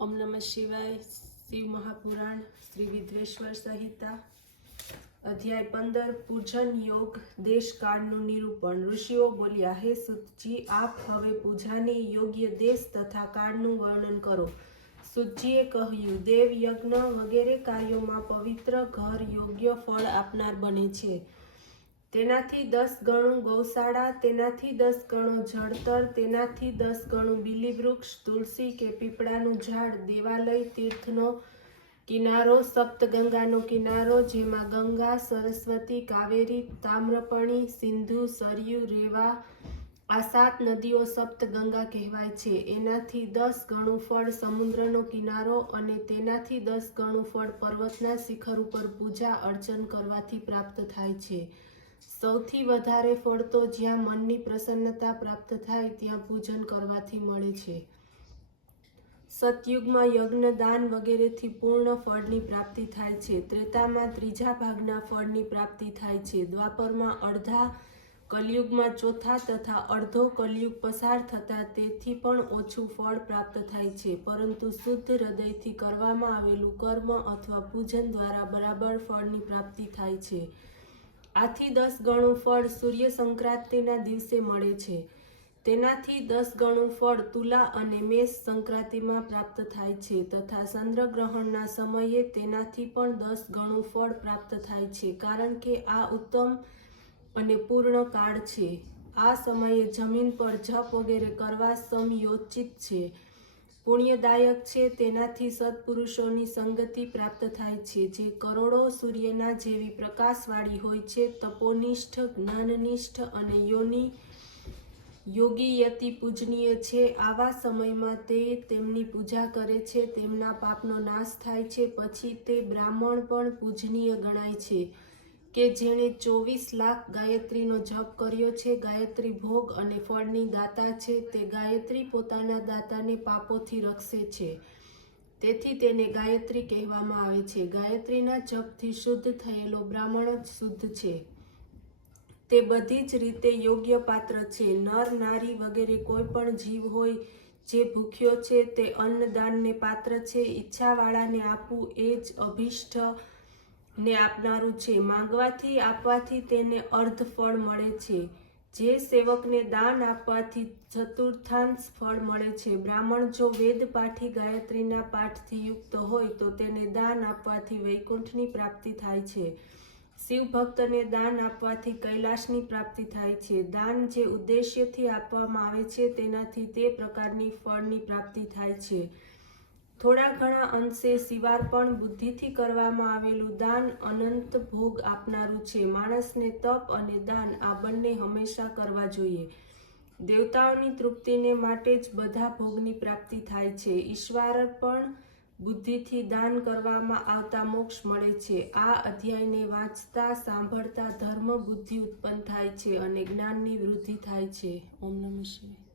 ओम नमः शिवाय। शिव महापुराण श्री विद्वेश्वर संहिता अध्याय 15 पूजन योग देश काळનું નિરૂપણ। ઋષિઓ બોલ્યા, હે સુતજી, આપ હવે પૂજાને યોગ્ય દેશ તથા કાળનું વર્ણન કરો। સુતજીએ કહ્યું, દેવ યજ્ઞ વગેરે કાર્યોમાં પવિત્ર ઘર યોગ્ય ફળ આપનાર બને છે। તેનાથી 10 ગણું ગૌશાળા, તેનાથી 10 ગણો જળતર, તેનાથી 10 ગણું બીલી વૃક્ષ, તુલસી કે પીપળાનું ઝાડ, દેવાલય, તીર્થનો કિનારો, સપ્તગંગાનો કિનારો, જેમાં ગંગા, સરસ્વતી, કાવેરી, તામ્રપર્ણી, સિંધુ, સરયુ, રેવા, આ 7 નદીઓ સપ્તગંગા કહેવાય છે। એનાથી 10 ગણું ફળ સમુદ્રનો કિનારો, અને તેનાથી 10 ગણું ફળ પર્વતના શિખર ઉપર પૂજા અર્ચન કરવાથી પ્રાપ્ત થાય છે। સૌથી વધારે ફળ તો જ્યાં મનની પ્રસન્નતા પ્રાપ્ત થાય ત્યાં પૂજન કરવાથી મળે છે। સતયુગમાં યજ્ઞ, દાન વગેરેથી પૂર્ણ ફળની પ્રાપ્તિ થાય છે। ત્રેતામાં 3જા ભાગના ફળની પ્રાપ્તિ થાય છે। દ્વાપરમાં અડધા, કલયુગમાં ચોથા તથા અડધો કલયુગ પસાર થતા તેથી પણ ઓછું ફળ પ્રાપ્ત થાય છે। પરંતુ શુદ્ધ હૃદયથી કરવામાં આવેલું કર્મ અથવા પૂજન દ્વારા બરાબર ફળની પ્રાપ્તિ થાય છે। આથી 10 ગણું ફળ સૂર્ય સંક્રાંતિના દિવસે મળે છે। તેનાથી 10 ગણું ફળ તુલા અને મેષ સંક્રાંતિમાં પ્રાપ્ત થાય છે, તથા ચંદ્રગ્રહણના સમયે તેનાથી પણ 10 ગણું ફળ પ્રાપ્ત થાય છે, કારણ કે આ ઉત્તમ અને પૂર્ણ કાળ છે। આ સમયે જમીન પર જપ વગેરે કરવા સમયોચિત છે, પુણ્યદાયક છે। તેનાથી સત્પુરુષોની સંગતિ પ્રાપ્ત થાય છે, જે કરોડો સૂર્યના જેવી પ્રકાશવાળી હોય છે। તપોનિષ્ઠ, જ્ઞાનનિષ્ઠ અને યોગી યતિ પૂજનીય છે। આવા સમયમાં તે તેમની પૂજા કરે છે, તેમના પાપનો નાશ થાય છે। પછી તે બ્રાહ્મણ પણ પૂજનીય ગણાય છે કે જેણે 24 લાખ ગાયત્રીનો જપ કર્યો છે। ગાયત્રી ભોગ અને ફળની દાતા છે। તે ગાયત્રી પોતાના દાતાને પાપોથી રક્ષે છે, તેથી તેને ગાયત્રી કહેવામાં આવે છે। ગાયત્રીના જપથી શુદ્ધ થયેલો બ્રાહ્મણ જ શુદ્ધ છે। તે બધી જ રીતે યોગ્ય પાત્ર છે। નર, નારી વગેરે કોઈ પણ જીવ હોય જે ભૂખ્યો છે તે અન્નદાનને પાત્ર છે। ઈચ્છાવાળાને આપવું એ જ અભિષ્ટ ને આપનારું છે। માંગવાથી આપવાથી તેને અર્ધ ફળ મળે છે। જે સેવકને દાન આપવાથી ચતુર્થાંશ ફળ મળે છે। બ્રાહ્મણ જો વેદ પાઠી ગાયત્રીના પાઠથી યુક્ત હોય તો તેને દાન આપવાથી વૈકુંઠની પ્રાપ્તિ થાય છે। શિવ ભક્તને દાન આપવાથી કૈલાસની પ્રાપ્તિ થાય છે। દાન જે ઉદ્દેશ્યથી આપવામાં આવે છે તેનાથી તે પ્રકારની ફળની પ્રાપ્તિ થાય છે। થોડા ઘણા અંશે શિવાર્પણ બુદ્ધિથી કરવામાં આવેલું દાન અનંત ભોગ આપનારું છે। માણસને તપ અને દાન આ બંને હંમેશા કરવા જોઈએ। દેવતાઓની તૃપ્તિને માટે જ બધા ભોગની પ્રાપ્તિ થાય છે। ઈશ્વરાર્પણ બુદ્ધિથી દાન કરવામાં આવતા મોક્ષ મળે છે। આ અધ્યાયને વાંચતા સાંભળતા ધર્મ બુદ્ધિ ઉત્પન્ન થાય છે અને જ્ઞાનની વૃદ્ધિ થાય છે। ઓમ નમઃ શિવાય।